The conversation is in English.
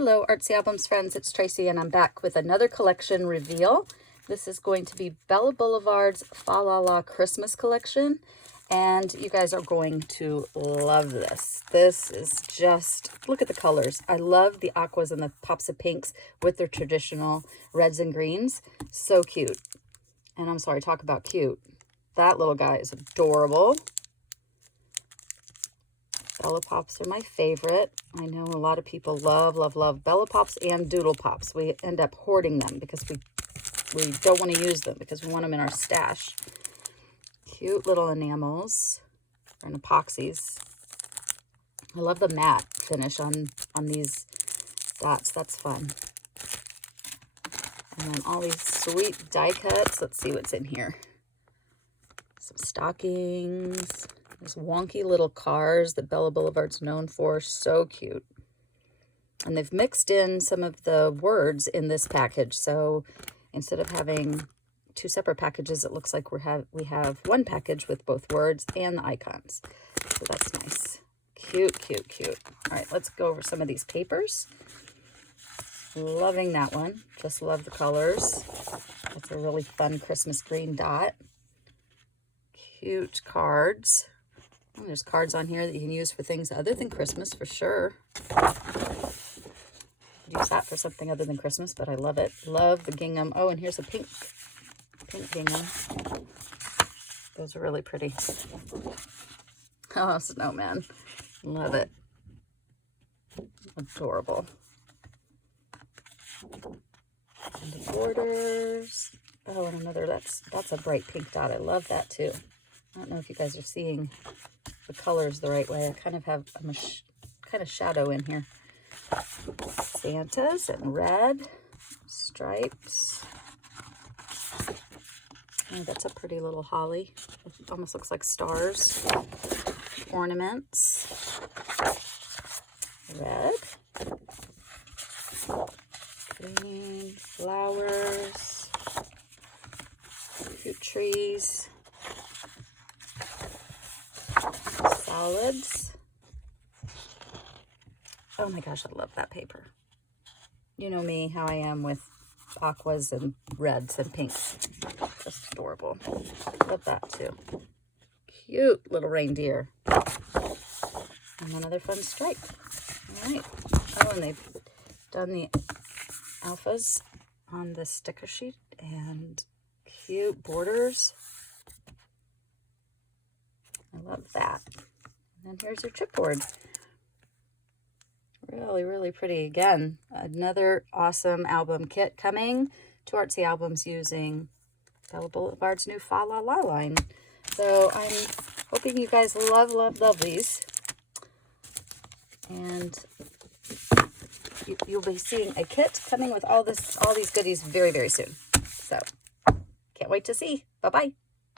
Hello, Artsy Albums friends, it's Tracy and I'm back with another collection reveal. This is going to be Bella Blvd's Fa La La Christmas collection, and you guys are going to love this. This is just, look at the colors. I love the aquas and the pops of pinks with their traditional reds and greens. So cute. And I'm sorry, talk about cute. That little guy is adorable. Bella Pops are my favorite. I know a lot of people love Bella Pops and Doodle Pops. We end up hoarding them because we don't want to use them because we want them in our stash. Cute little enamels and epoxies. I love the matte finish on these dots. That's fun. And then all these sweet die cuts. Let's see what's in here. Some stockings. These wonky little cars that Bella Blvd's known for. So cute. And they've mixed in some of the words in this package. So instead of having two separate packages, it looks like we have one package with both words and the icons. So that's nice. Cute, cute, cute. All right, let's go over some of these papers. Loving that one. Just love the colors. It's a really fun Christmas green dot. Cute cards. Oh, there's cards on here that you can use for things other than Christmas for sure. Use that for something other than Christmas, but I love it. Love the gingham. Oh, and here's a pink gingham. Those are really pretty. Oh, snowman. Love it. Adorable. And the borders. Oh, and another, that's a bright pink dot. I love that too. I don't know if you guys are seeing the colors the right way. I kind of have a kind of shadow in here. Santas and red stripes. Oh, that's a pretty little holly. It almost looks like stars. Ornaments. Red. Green. Flowers. Cute trees. Solids. Oh my gosh, I love that paper. You know me, how I am with aquas and reds and pinks. Just adorable. Love that too. Cute little reindeer. And another fun stripe. All right. Oh, and they've done the alphas on the sticker sheet and cute borders. I love that. And here's your chipboard. Really, really pretty. Again, another awesome album kit coming to Artsy Albums using Bella Blvd's new Fa La La line. So I'm hoping you guys love these. And you'll be seeing a kit coming with all these goodies very, very soon. So can't wait to see. Bye-bye.